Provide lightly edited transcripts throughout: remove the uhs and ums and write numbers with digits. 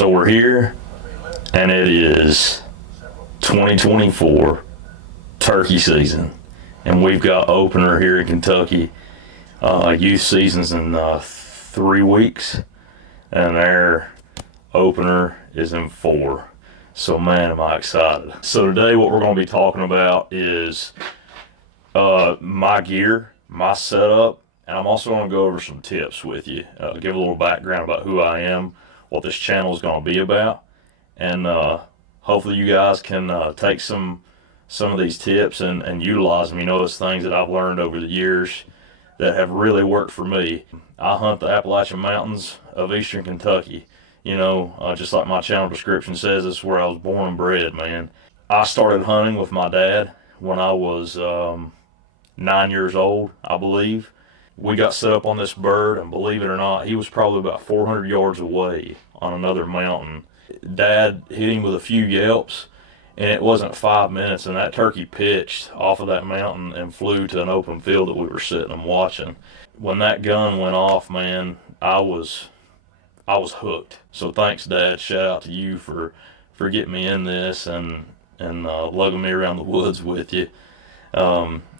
So we're here, and it is 2024 turkey season, and we've got opener here in Kentucky. Youth season's in 3 weeks, and their opener is in 4. So man, am I excited. So today what we're going to be talking about is my gear, my setup, and I'm also going to go over some tips with you, give a little background about who I am, what this channel is going to be about, and hopefully you guys can take some of these tips and utilize them. You know, it's things that I've learned over the years that have really worked for me. I hunt the Appalachian Mountains of Eastern Kentucky. You know, just like my channel description says, it's where I was born and bred, man. I started hunting with my dad when I was 9 years old, I believe. We got set up on this bird, and believe it or not, he was probably about 400 yards away on another mountain. Dad hit him with a few yelps, and it wasn't 5 minutes, and that turkey pitched off of that mountain and flew to an open field that we were sitting and watching. When that gun went off, man, I was hooked. So thanks, Dad. Shout out to you for getting me in this and lugging me around the woods with you.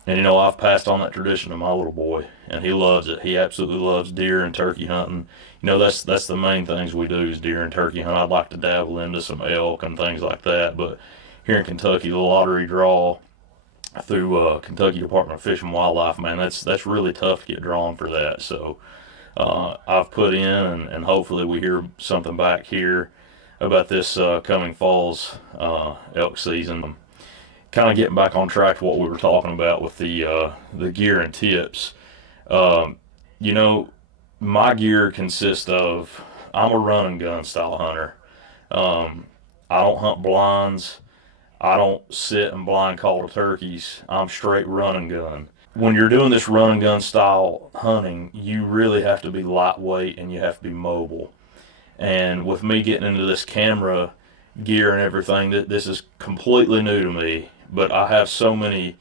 And you know, I've passed on that tradition to my little boy, and he loves it. He absolutely loves deer and turkey hunting. You know, that's the main things we do is deer and turkey hunt. I'd like to dabble into some elk and things like that, but here in Kentucky, the lottery draw through Kentucky Department of Fish and Wildlife, man, that's really tough to get drawn for that. So I've put in, and hopefully we hear something back here about this coming fall's elk season. Kind of getting back on track to what we were talking about with the gear and tips. You know, my gear consists of, I'm a run and gun style hunter. I don't hunt blinds. I don't sit and blind call to turkeys. I'm straight run and gun. When you're doing this run and gun style hunting, you really have to be lightweight and you have to be mobile. And with me getting into this camera gear and everything, this is completely new to me. But I have so many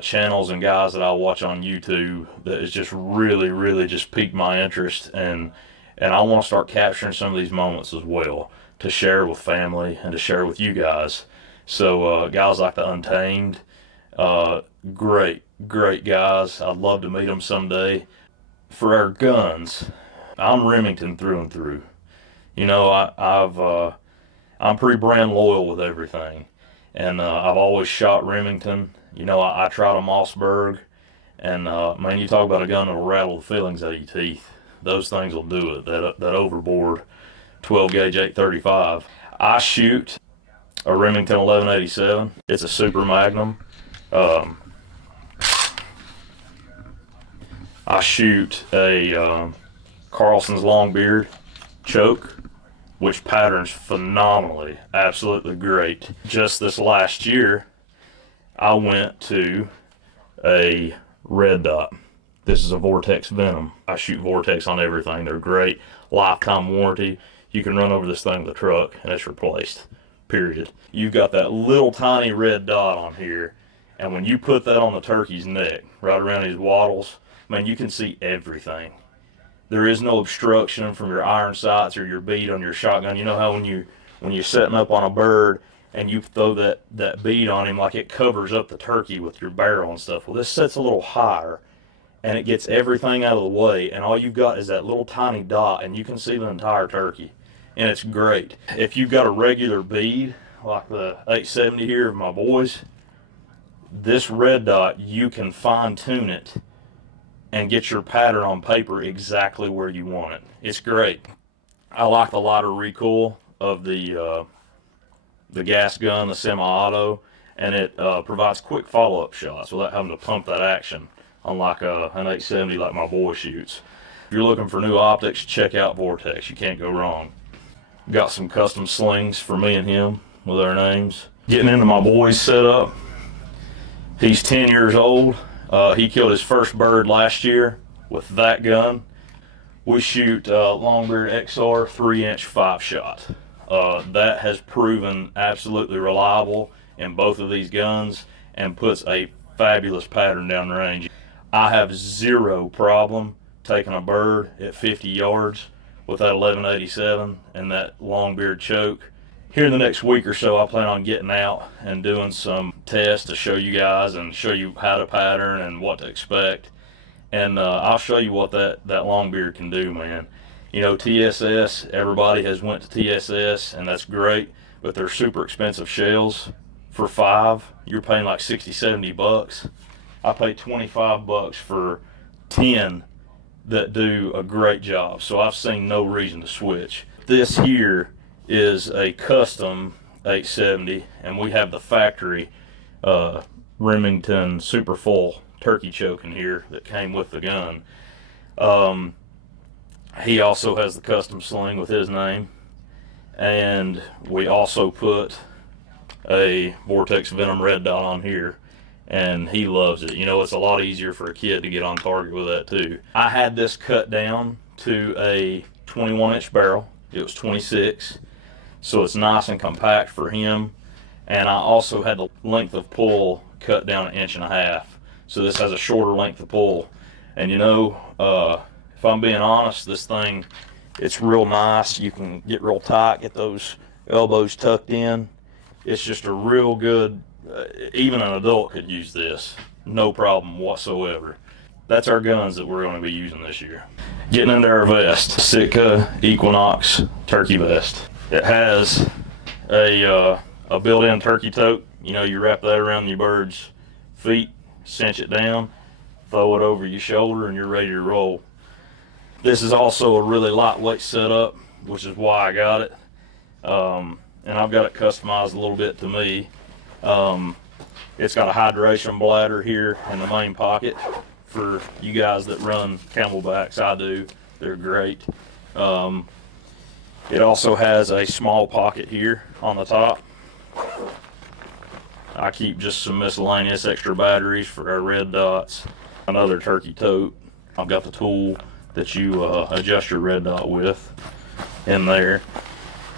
channels and guys that I watch on YouTube that has just really just piqued my interest, and I want to start capturing some of these moments as well to share with family and to share with you guys. So guys like the Untamed, great guys. I'd love to meet them someday. For our guns, I'm Remington through and through. You know, I'm pretty brand loyal with everything. And I've always shot Remington. You know, I tried a Mossberg, and man, you talk about a gun that'll rattle the fillings out of your teeth. Those things will do it. That overboard 12 gauge 835. I shoot a Remington 1187. It's a Super Magnum. I shoot a Carlson's Longbeard choke, which patterns phenomenally, absolutely great. Just this last year, I went to a red dot. This is a Vortex Venom. I shoot Vortex on everything. They're great. Lifetime warranty. You can run over this thing with a truck and it's replaced, period. You've got that little tiny red dot on here, and when you put that on the turkey's neck, right around his wattles, man, you can see everything. There is no obstruction from your iron sights or your bead on your shotgun. You know how when you're setting up on a bird and you throw that bead on him, like it covers up the turkey with your barrel and stuff. Well, this sets a little higher, and it gets everything out of the way, and all you've got is that little tiny dot, and you can see the entire turkey, and it's great. If you've got a regular bead, like the 870 here of my boys, this red dot, you can fine tune it and get your pattern on paper exactly where you want it. It's great. I like the lighter recoil of the gas gun, the semi-auto, and it provides quick follow-up shots without having to pump that action, unlike an 870 like my boy shoots. If you're looking for new optics, check out Vortex. You can't go wrong. Got some custom slings for me and him with our names. Getting into my boy's setup. He's 10 years old. He killed his first bird last year with that gun. We shoot Longbeard XR 3-inch 5-shot. That has proven absolutely reliable in both of these guns and puts a fabulous pattern down the range. I have zero problem taking a bird at 50 yards with that 1187 and that long-beard choke. Here in the next week or so, I plan on getting out and doing some tests to show you guys and show you how to pattern and what to expect. And I'll show you what that long-beard can do, man. You know, TSS, everybody has went to TSS, and that's great, but they're super expensive shells. For 5, you're paying like 60, 70 bucks. I pay 25 bucks for 10 that do a great job, so I've seen no reason to switch. This here is a custom 870, and we have the factory Remington super full turkey choke in here that came with the gun. He also has the custom sling with his name, and we also put a Vortex Venom red dot on here, and he loves it. You know, it's a lot easier for a kid to get on target with that too. I had this cut down to a 21-inch barrel. It was 26, so it's nice and compact for him. And I also had the length of pull cut down 1.5 inches, so this has a shorter length of pull. And you know, if I'm being honest, this thing, it's real nice. You can get real tight, get those elbows tucked in. It's just a real good, even an adult could use this, no problem whatsoever. That's our guns that we're going to be using this year. Getting into our vest, Sitka Equinox turkey vest. It has a built-in turkey tote. You know, you wrap that around your bird's feet, cinch it down, throw it over your shoulder, and you're ready to roll. This is also a really lightweight setup, which is why I got it. And I've got it customized a little bit to me. It's got a hydration bladder here in the main pocket for you guys that run Camelbacks. I do. They're great. It also has a small pocket here on the top. I keep just some miscellaneous extra batteries for our red dots. Another turkey tote. I've got the tool that you adjust your red dot with in there.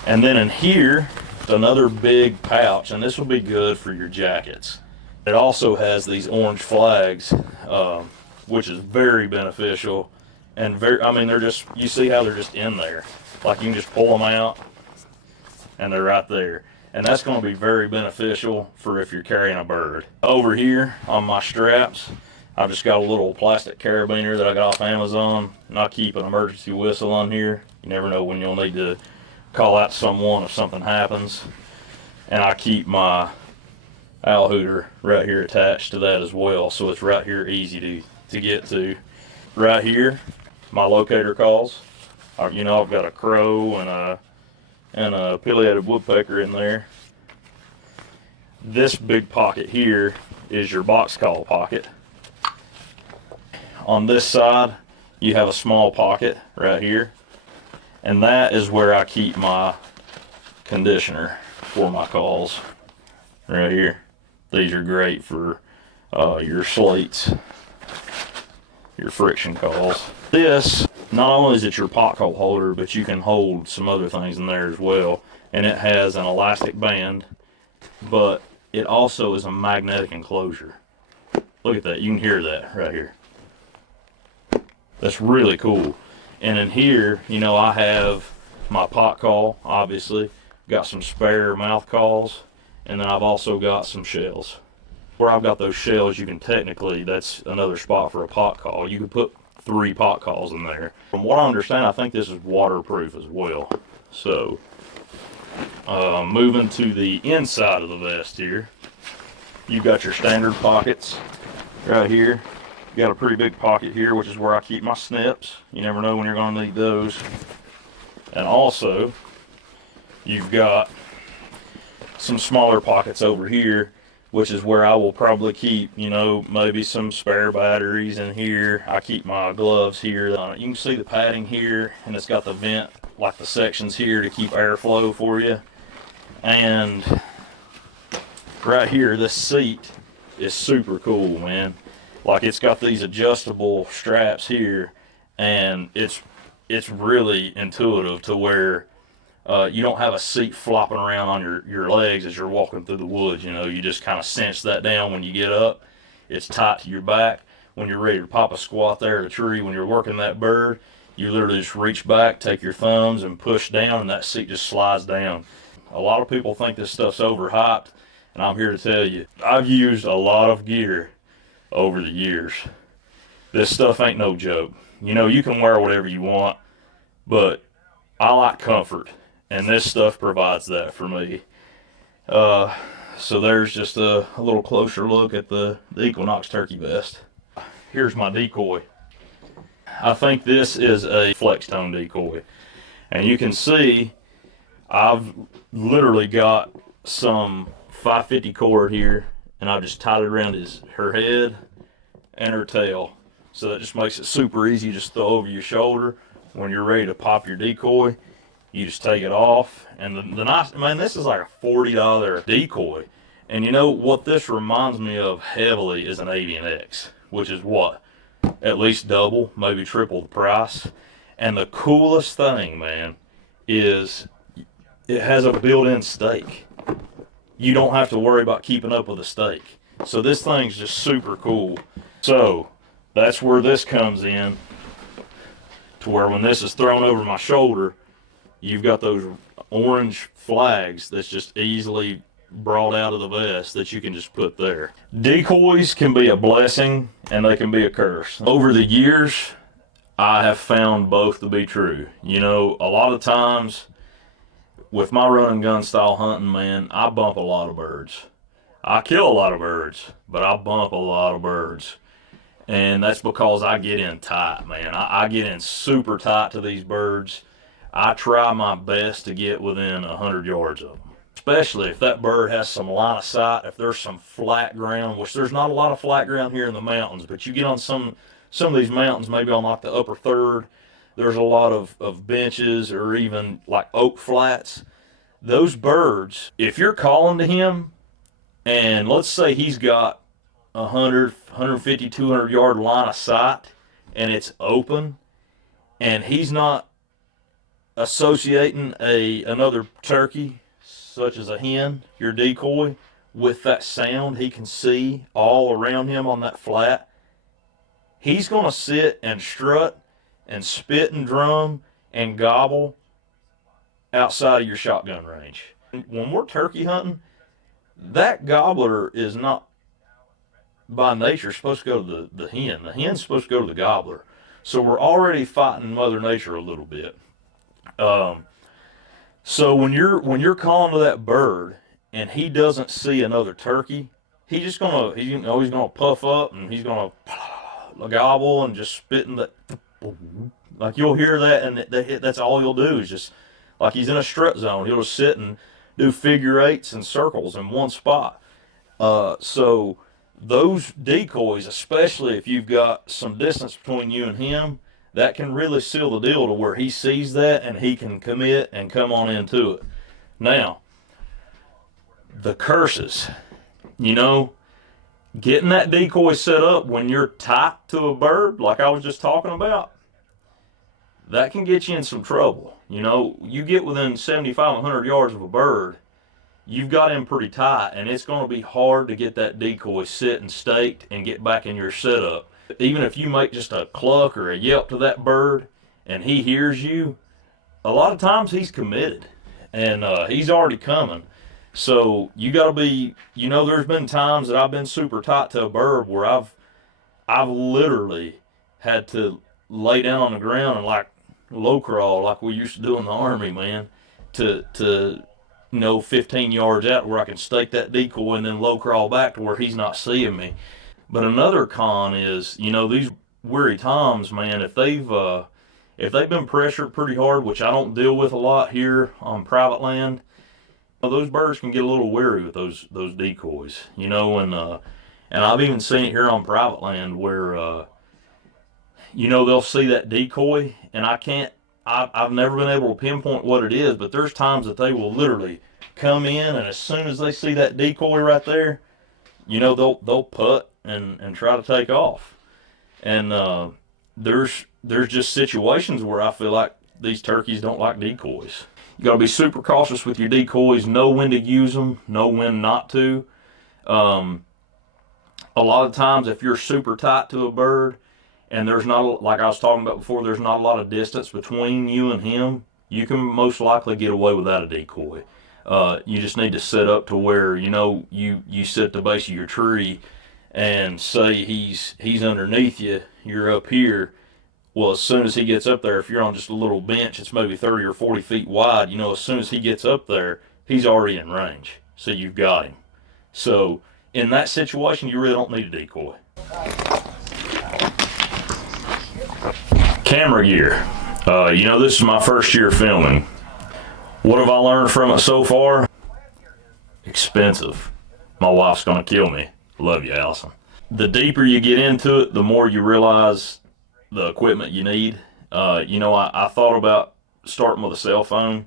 And then in here, another big pouch, and this will be good for your jackets. It also has these orange flags, which is very beneficial. And I mean, they're just, you see how they're just in there. Like you can just pull them out and they're right there. And that's going to be very beneficial for if you're carrying a bird. Over here on my straps, I've just got a little plastic carabiner that I got off Amazon. And I keep an emergency whistle on here. You never know when you'll need to call out someone if something happens. And I keep my owl hooter right here attached to that as well, so it's right here easy to get to. Right here, my locator calls. You know, I've got a crow and a pileated woodpecker in there. This big pocket here is your box call pocket. On this side, you have a small pocket right here, and that is where I keep my conditioner for my calls right here. These are great for your slates, your friction calls. This, not only is it your pot hole holder, but you can hold some other things in there as well. And it has an elastic band, but it also is a magnetic enclosure. Look at that, you can hear that right here. That's really cool. And in here, you know, I have my pot call, obviously, got some spare mouth calls, and then I've also got some shells. Where I've got those shells, you can technically, that's another spot for a pot call. You could put 3 pot calls in there. From what I understand, I think this is waterproof as well. So, moving to the inside of the vest here, you've got your standard pockets right here. You got a pretty big pocket here, which is where I keep my snips. You never know when you're going to need those. And also, you've got some smaller pockets over here, which is where I will probably keep, you know, maybe some spare batteries in here. I keep my gloves here. You can see the padding here, and it's got the vent, like the sections here to keep airflow for you. And right here, this seat is super cool, man. Like, it's got these adjustable straps here, and it's really intuitive to where you don't have a seat flopping around on your legs as you're walking through the woods. You know, you just kind of cinch that down when you get up. It's tight to your back. When you're ready to pop a squat there at a tree, when you're working that bird, You literally just reach back, take your thumbs and push down, and that seat just slides down. A lot of people think this stuff's overhyped, and I'm here to tell you, I've used a lot of gear over the years. This stuff ain't no joke. You know, you can wear whatever you want, but I like comfort, and this stuff provides that for me. So there's just a little closer look at the Equinox turkey vest. Here's my decoy. I think this is a flex tone decoy, and you can see I've literally got some 550 cord here, and I've just tied it around her head and her tail. So that just makes it super easy. Just throw over your shoulder. When you're ready to pop your decoy, you just take it off. And the nice, man, this is like a $40 decoy. And you know what this reminds me of heavily is an Avian X, which is what? At least double, maybe triple the price. And the coolest thing, man, is it has a built-in stake. You don't have to worry about keeping up with the stake. So this thing's just super cool. So that's where this comes in, to where when this is thrown over my shoulder, you've got those orange flags that's just easily brought out of the vest that you can just put there. Decoys can be a blessing and they can be a curse. Over the years, I have found both to be true. You know, a lot of times with my run and gun style hunting, man, I bump a lot of birds. I kill a lot of birds, but I bump a lot of birds. And that's because I get in tight, man. I get in super tight to these birds. I try my best to get within 100 yards of them. Especially if that bird has some line of sight, if there's some flat ground, which there's not a lot of flat ground here in the mountains, but you get on some of these mountains, maybe on like the upper third, there's a lot of benches or even like oak flats. Those birds, if you're calling to him, and let's say he's got 100, 150, 200 yard line of sight, and it's open, and he's not associating another turkey, such as a hen, your decoy, with that sound he can see all around him on that flat, he's going to sit and strut and spit and drum and gobble outside of your shotgun range. When we're turkey hunting, that gobbler is not by nature supposed to go to the hen. The hen's supposed to go to the gobbler. So we're already fighting Mother Nature a little bit. So when you're calling to that bird and he doesn't see another turkey, he's gonna puff up and he's gonna gobble and just spit in the, like you'll hear that, and that's all he'll do is just like he's in a strut zone. He'll just sit and do figure eights and circles in one spot. So those decoys, especially if you've got some distance between you and him, that can really seal the deal to where he sees that and he can commit and come on into it. Now, the curses, you know, getting that decoy set up when you're tight to a bird, like I was just talking about, that can get you in some trouble. You know, you get within 75, 100 yards of a bird, you've got him pretty tight, and it's going to be hard to get that decoy sit and staked and get back in your setup. Even if you make just a cluck or a yelp to that bird and he hears you, a lot of times he's committed and he's already coming. So you got to be, you know, there's been times that I've been super tight to a bird where I've literally had to lay down on the ground and like low crawl like we used to do in the Army, man, to you know, 15 yards out where I can stake that decoy and then low crawl back to where he's not seeing me. But another con is, you know, these weary toms, man, if they've been pressured pretty hard, which I don't deal with a lot here on private land, those birds can get a little weary with those decoys, you know, and I've even seen it here on private land where, you know, they'll see that decoy, and I've never been able to pinpoint what it is, but there's times that they will literally come in, and as soon as they see that decoy right there, you know, they'll putt and try to take off. And there's just situations where I feel like these turkeys don't like decoys. You got to be super cautious with your decoys, know when to use them, know when not to. A lot of times if you're super tight to a bird and there's not, like I was talking about before, there's not a lot of distance between you and him, you can most likely get away without a decoy. You just need to set up to where, you know, you sit at the base of your tree and say he's underneath you, you're up here. Well, as soon as he gets up there, if you're on just a little bench, it's maybe 30 or 40 feet wide, you know, as soon as he gets up there, he's already in range. So you've got him. So in that situation, you really don't need a decoy. Camera gear. You know, this is my first year filming. What have I learned from it so far? Expensive. My wife's gonna kill me. Love you, Allison. The deeper you get into it, the more you realize the equipment you need. You know, I thought about starting with a cell phone.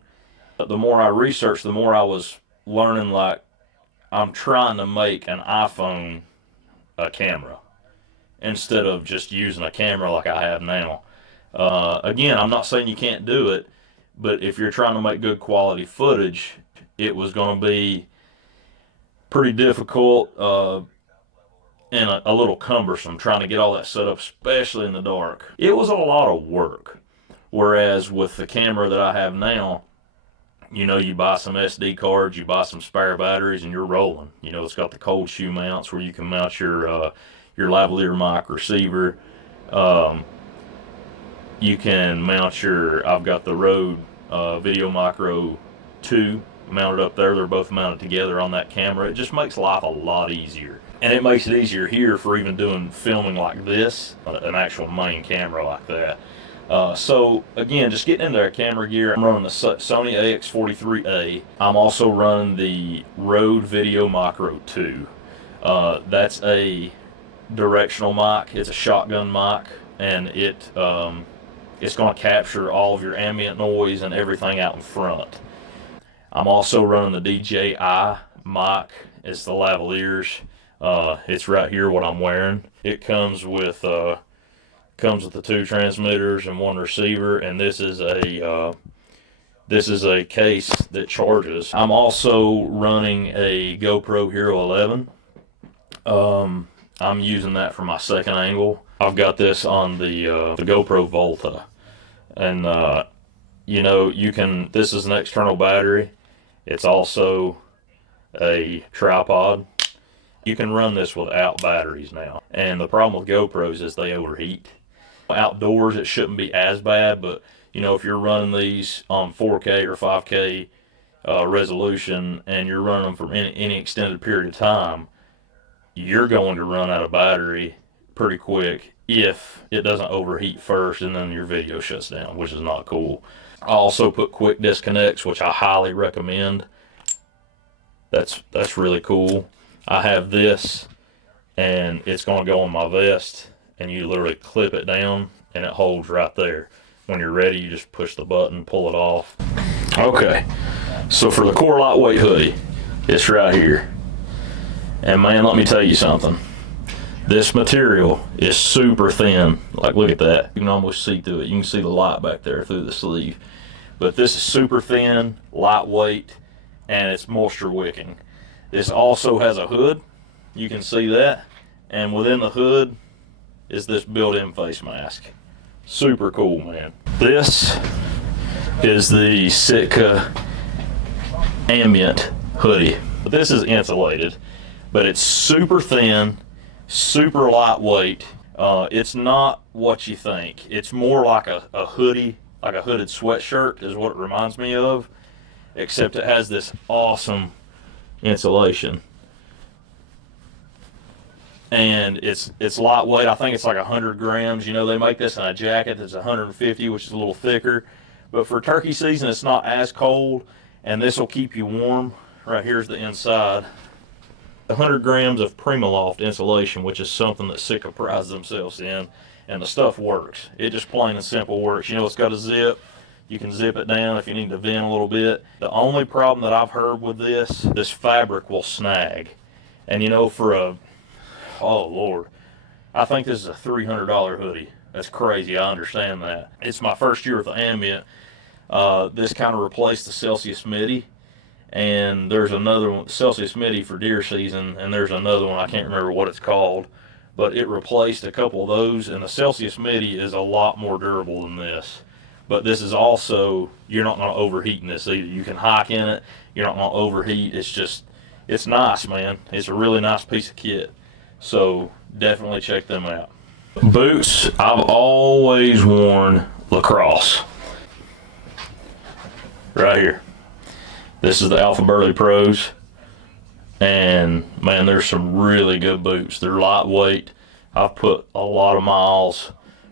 But the more I researched, the more I was learning, like, I'm trying to make an iPhone a camera instead of just using a camera like I have now. Again, I'm not saying you can't do it, but if you're trying to make good quality footage, it was going to be pretty difficult and a little cumbersome trying to get all that set up, especially in the dark. It was a lot of work. Whereas with the camera that I have now, you know, you buy some SD cards, you buy some spare batteries, and you're rolling. You know, it's got the cold shoe mounts where you can mount your lavalier mic receiver. You can mount I've got the Rode Video Micro 2 mounted up there. They're both mounted together on that camera. It just makes life a lot easier. And it makes it easier here for even doing filming like this, an actual main camera like that. So again, just getting into our camera gear, I'm running the Sony AX43A. I'm also running the Rode Video Micro 2. That's a directional mic. It's a shotgun mic, and it's going to capture all of your ambient noise and everything out in front. I'm also running the DJI mic. It's the lavaliers. It's right here what I'm wearing. It comes with the 2 transmitters and 1 receiver, and this is a case that charges. I'm also running a GoPro Hero 11. I'm using that for my second angle. I've got this on the GoPro Volta, and you know, this is an external battery. It's also a tripod. You can run this without batteries now, and the problem with GoPros is they overheat. Outdoors it shouldn't be as bad, but you know, if you're running these on 4K or 5K resolution and you're running them for any extended period of time, you're going to run out of battery pretty quick if it doesn't overheat first and then your video shuts down, which is not cool. I also put quick disconnects, which I highly recommend. That's really cool. I have this, and it's going to go on my vest, and you literally clip it down and it holds right there. When you're ready, you just push the button, pull it off. Okay, so for the core lightweight hoodie, it's right here. And man, let me tell you something. This material is super thin. Like, look at that. You can almost see through it. You can see the light back there through the sleeve. But this is super thin, lightweight, and it's moisture wicking. This also has a hood. You can see that. And within the hood is this built-in face mask. Super cool, man. This is the Sitka ambient hoodie. This is insulated, but it's super thin, super lightweight. It's not what you think. It's more like a hoodie, like a hooded sweatshirt is what it reminds me of, except it has this awesome insulation. And it's lightweight. I think it's like 100 grams. You know, they make this in a jacket that's 150, which is a little thicker. But for turkey season, it's not as cold, and this will keep you warm. Right here's the inside. 100 grams of Primaloft insulation, which is something that Sitka prides themselves in, and the stuff works. It just plain and simple works. You know, it's got a zip. You can zip it down if you need to vent a little bit. The only problem that I've heard with this fabric will snag. And you know, oh Lord, I think this is a $300 hoodie. That's crazy, I understand that. It's my first year with the ambient. This kind of replaced the Celsius Midi. And there's another one, Celsius Midi for deer season, and there's another one, I can't remember what it's called. but it replaced a couple of those, and the Celsius MIDI is a lot more durable than this. But this is also, you're not going to overheat in this either. You can hike in it, you're not going to overheat. It's nice, man. It's a really nice piece of kit. So definitely check them out. Boots, I've always worn Lacrosse. Right here. This is the Alpha Burley Pros. And man, there's some really good boots. They're lightweight. I've put a lot of miles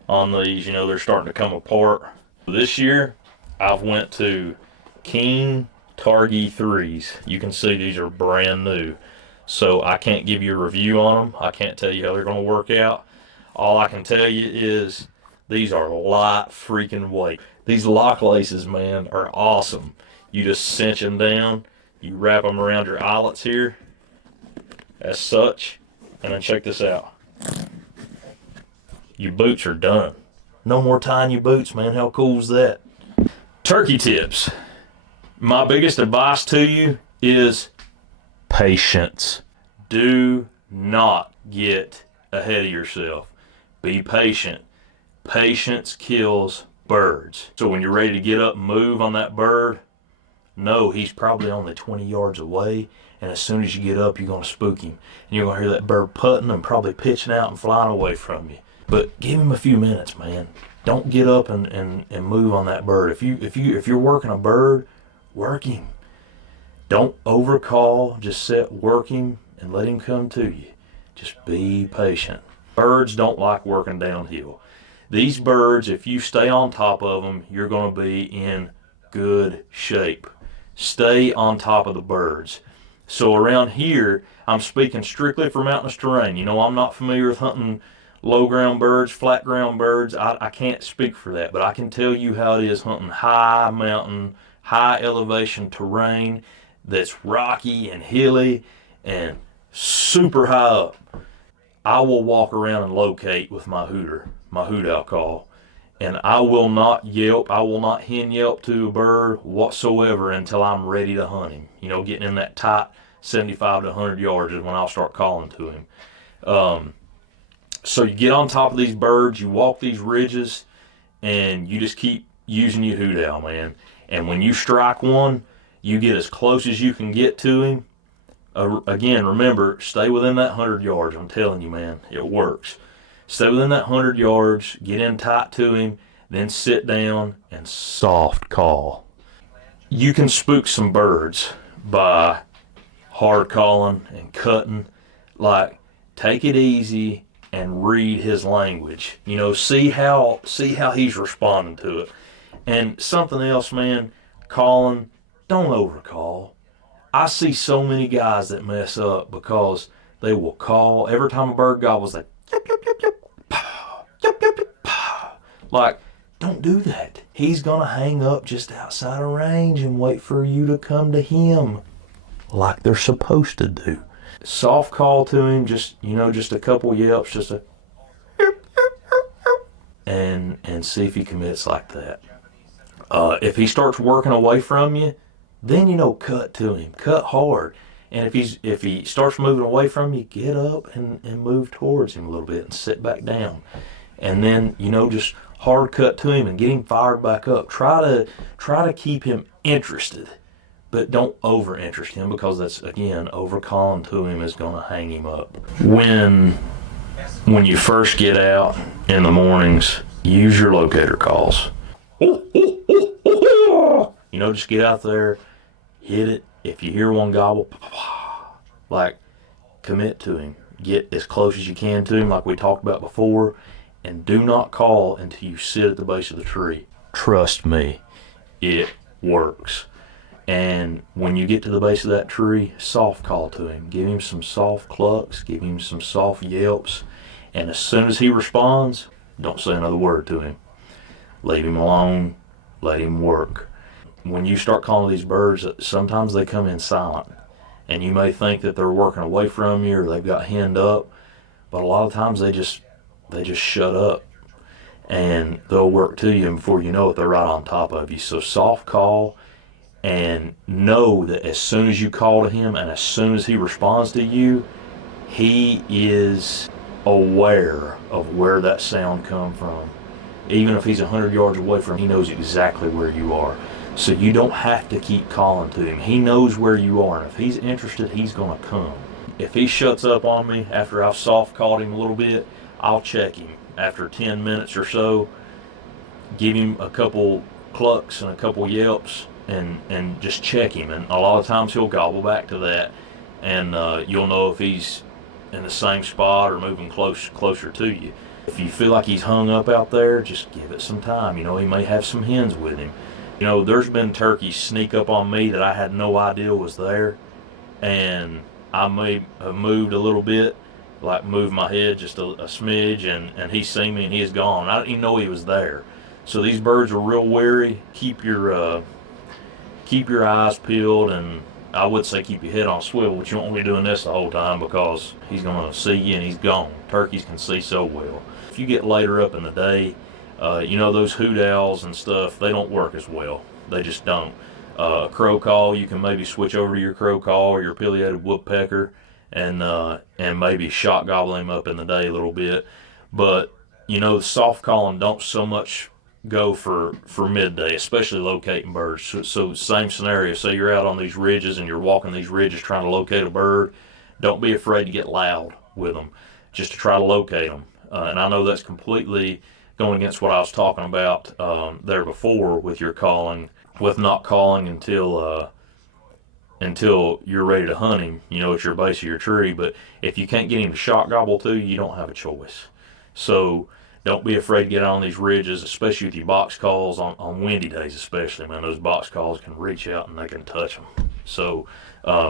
on these. You know, they're starting to come apart. This year, I've went to King Targhee 3s. You can see these are brand new. So I can't give you a review on them. I can't tell you how they're going to work out. All I can tell you is these are light freaking weight. These lock laces, man, are awesome. You just cinch them down. You wrap them around your eyelets here, as such, and then check this out. Your boots are done. No more tying your boots, man. How cool is that? Turkey tips. My biggest advice to you is patience. Do not get ahead of yourself. Be patient. Patience kills birds. So when you're ready to get up and move on that bird, no, he's probably only 20 yards away, and as soon as you get up, you're going to spook him. And you're going to hear that bird putting and probably pitching out and flying away from you. But give him a few minutes, man. Don't get up and move on that bird. If you're working a bird, work him. Don't overcall. Just work him and let him come to you. Just be patient. Birds don't like working downhill. These birds, if you stay on top of them, you're going to be in good shape. Stay on top of the birds. So around here, I'm speaking strictly for mountainous terrain. You know, I'm not familiar with hunting low ground birds, flat ground birds. I can't speak for that, but I can tell you how it is hunting high mountain, high elevation terrain that's rocky and hilly and super high up. I will walk around and locate with my hoot owl call. And I will not yelp, I will not hen yelp to a bird whatsoever until I'm ready to hunt him. You know, getting in that tight 75 to 100 yards is when I'll start calling to him. So you get on top of these birds, you walk these ridges, and you just keep using your hoot owl, man. And when you strike one, you get as close as you can get to him. Again, remember, stay within that 100 yards. I'm telling you, man, it works. Stay within that 100 yards, get in tight to him, then sit down and soft call. You can spook some birds by hard calling and cutting. Like, take it easy and read his language. You know, see how he's responding to it. And something else, man, calling, don't overcall. I see so many guys that mess up because they will call every time a bird gobbles, like, yip, yip, yip, yip, pow, yip, yip, yip, pow. Like, don't do that. He's gonna hang up just outside of range and wait for you to come to him like they're supposed to do. Soft call to him, just a couple yelps, just a and see if he commits like that. If he starts working away from you, then cut to him, cut hard. And if he starts moving away from you, get up and move towards him a little bit and sit back down. And then just hard cut to him and get him fired back up. Try to keep him interested, but don't over interest him, because that's, again, over calling to him is going to hang him up. When you first get out in the mornings, use your locator calls. Just get out there, hit it. If you hear one gobble, like, commit to him. Get as close as you can to him, like we talked about before, and do not call until you sit at the base of the tree. Trust me, it works. And when you get to the base of that tree, soft call to him. Give him some soft clucks, give him some soft yelps, and as soon as he responds, don't say another word to him. Leave him alone, let him work. When you start calling these birds, sometimes they come in silent, and you may think that they're working away from you or they've got henned up, but a lot of times they just shut up, and they'll work to you, and before you know it, they're right on top of you. So soft call, and know that as soon as you call to him and as soon as he responds to you, he is aware of where that sound come from. Even if he's 100 yards away from him, he knows exactly where you are. So you don't have to keep calling to him. He knows where you are, and if he's interested, he's going to come. If he shuts up on me after I've soft called him a little bit, I'll check him after 10 minutes or so, give him a couple clucks and a couple yelps, and just check him. And a lot of times he'll gobble back to that, and you'll know if he's in the same spot or moving closer to you. If you feel like he's hung up out there, just give it some time. You know, he may have some hens with him. You know, there's been turkeys sneak up on me that I had no idea was there, and I may have moved a little bit, like moved my head just a smidge, and he seen me and he is gone. I didn't even know he was there. So these birds are real wary. Keep your eyes peeled, and I would say keep your head on swivel, but you won't be doing this the whole time because he's going to see you and he's gone. Turkeys can see so well. If you get later up in the day, you know, those hoot owls and stuff, they don't work as well. They just don't. Crow call, you can maybe switch over to your crow call or your pileated woodpecker and maybe shot gobble him up in the day a little bit. But, you know, soft calling don't so much go for midday, especially locating birds. So same scenario, say you're out on these ridges and you're walking these ridges trying to locate a bird, don't be afraid to get loud with them just to try to locate them. And I know that's completely going against what I was talking about there before with your calling, with not calling until you're ready to hunt him, you know, at your base of your tree. But if you can't get him to shot gobble to you, you don't have a choice. So don't be afraid to get on these ridges, especially with your box calls on windy days especially, man. Those box calls can reach out and they can touch them. So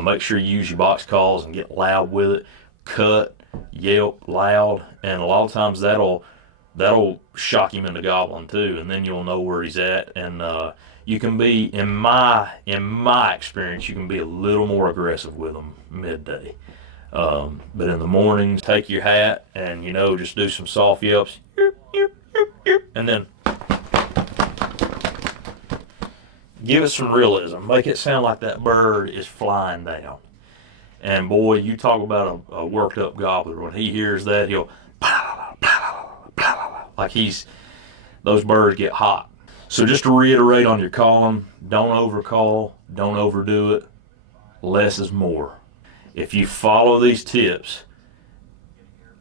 make sure you use your box calls and get loud with it. Cut, yelp loud, and a lot of times that'll shock him into gobbling too, and then you'll know where he's at. And you can be, in my experience, you can be a little more aggressive with them midday. But in the mornings, take your hat and, you know, just do some soft yelps, and then give it some realism. Make it sound like that bird is flying down. And boy, you talk about a worked up gobbler. When he hears that, he'll like those birds get hot. So just to reiterate on your calling, don't overcall, don't overdo it. Less is more. If you follow these tips,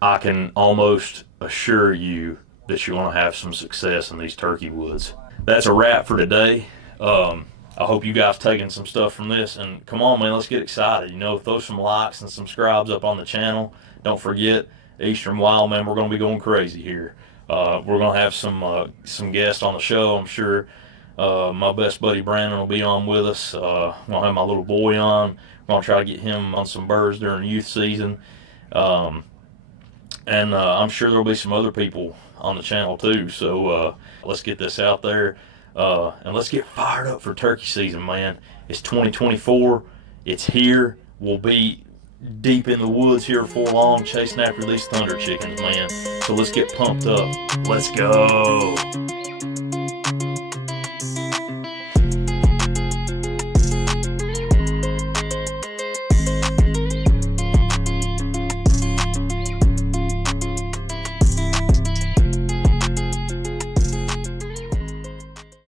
I can almost assure you that you're going to have some success in these turkey woods. That's a wrap for today. I hope you guys taking some stuff from this, and come on, man, let's get excited. You know, throw some likes and subscribes up on the channel. Don't forget, Eastern Wild, man, we're going to be going crazy here. We're going to have some guests on the show, I'm sure. My best buddy Brandon will be on with us. I'm going to have my little boy on. I'm going to try to get him on some birds during youth season. And I'm sure there'll be some other people on the channel too. So let's get this out there. And let's get fired up for turkey season, man. It's 2024. It's here. We'll be deep in the woods here before long, chasing after these thunder chickens, man. So let's get pumped up. Let's go.